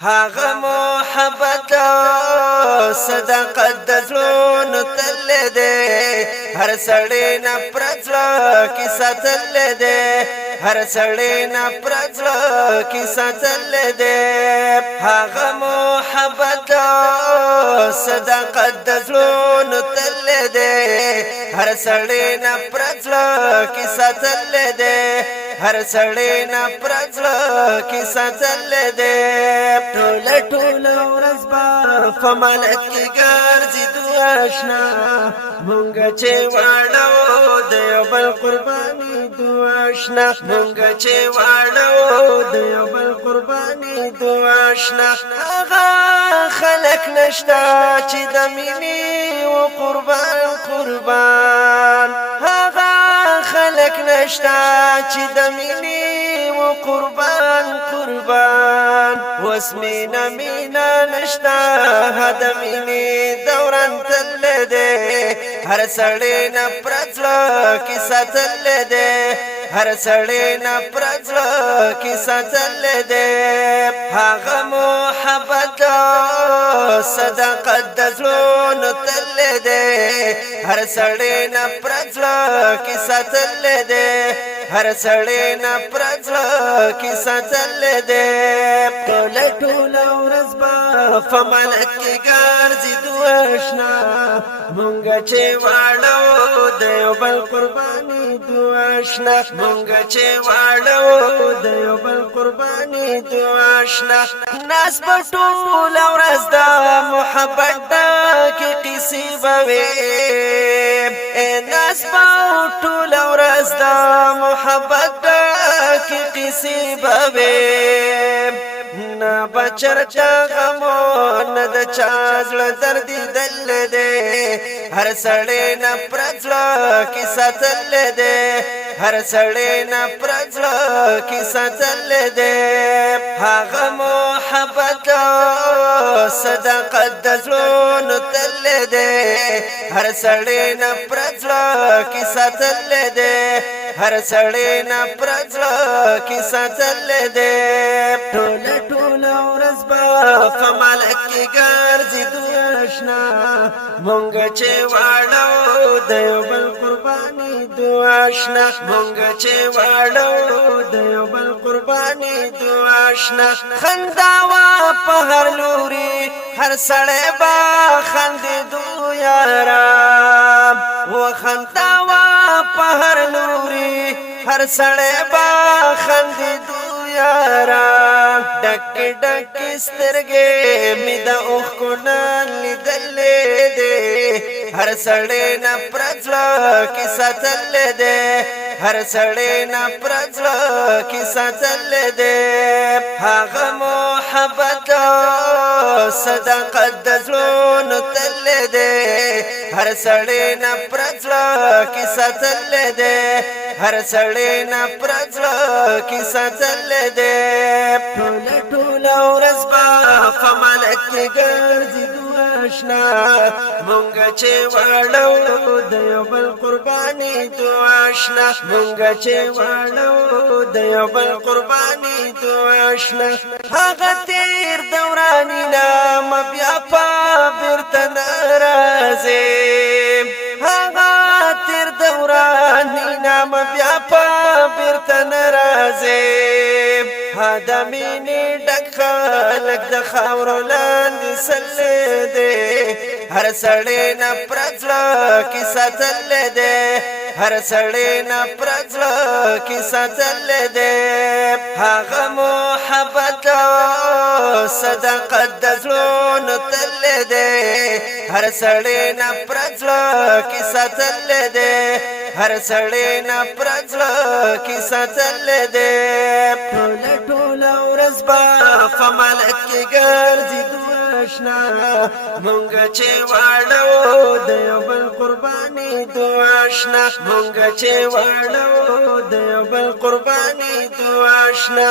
هاغه محبت صداقت د زړونو تل دی هر سړی نه پرځړه کې ساتل دی هر سړی نه پرځړه کې ساتل دی هاغه محبت صداقت د زړونو تل دی هر سړی نه پرځړه کې ساتل دی هر سړی نه پرځړه کې ساتل دی ټول ورځ به فمالت کې ګرځي دواشنا مونږ چې واړو د یو بل قرباني دواشنا مونږ چې واړو د یو بل قرباني دواشنا هغه خلک نشته چې د مینې و قربان هغه خلک نشته چې د مینې و قربان واسمینا مینا نشتا د مینې دوران تل دی هر سړی نه پرځړه کې ساتل دی هر سړی نه پرځړه کې ساتل دی هغه محبت صداقت د زړونو تل دی هر سړی نه پرځړه کې ساتل دی هر سړی نه پرځړه کې ساتل دی ټول ورځ به فمالت کې ګرځي دواشنا مونږ چې واړو د یو بل قرباني دواشنا مونږ چې واړو د یو بل قرباني دواشنا ناس په ټول ورځ د محبت کې قصې به وي ناس په ټول ورځ د محبت کې قصې به وي نه بچرچا غمو نه د چا زړه درد دل دی هر سړی نه پرځړه کې ساتل دی هر سړی نه پرځړه کې ساتل دی هغه محبت صداقت د زړونو تل دی هر سړی نه پرځړه کې ساتل دی هر سړی نه پرځړه کې ساتل دی ټول ورځ به فمالت کې ګرځي دواشنا مونږ چې واړو د یو بل قرباني دواشنا مونږ چې واړو د یو بل قرباني دواشنا خندا وا په هر لوري هر سړی به خندېدو یارا و خندا وا په هر لوري هر سړی به خندېدو یارا ډک ډک سترګې مې د اوښکو نه لیدلې دی هر سړی نه پرځړه کې ساتل دی هر سړی نه پرځړه کې ساتل دی هغه محبت صداقت د زړونو تل دی هر سړی نه پرځړه کې ساتل دی هر سړی نه پرځړه کې ساتل دی ټول ورځ به فمالت کې ګرځي دواشنا مونږ چې واړو د یو بل قرباني دواشنا مونږ چې واړو د یو بل قرباني دواشنا هغه تیر دورانی نام بیا په بیرته نه راځي هغه تیر دورانی نام بیا په بیرته نه راځي د مینې ډک خلک د خاورو لاندې سل دی هر سړی نه پرځړه کې ساتل دی هر سړی نه پرځړه کې ساتل دی هغه محبت صداقت د زړونو تل دی هر سړی نه پرځړه کې ساتل دی هر سړی نه پرځړه کې ساتل دی ټول ورځ به فمالت کې ګرځي دواشنا مونږ چې واړو د یو بل قرباني دواشنا مونږ چې واړو د یو بل قرباني دواشنا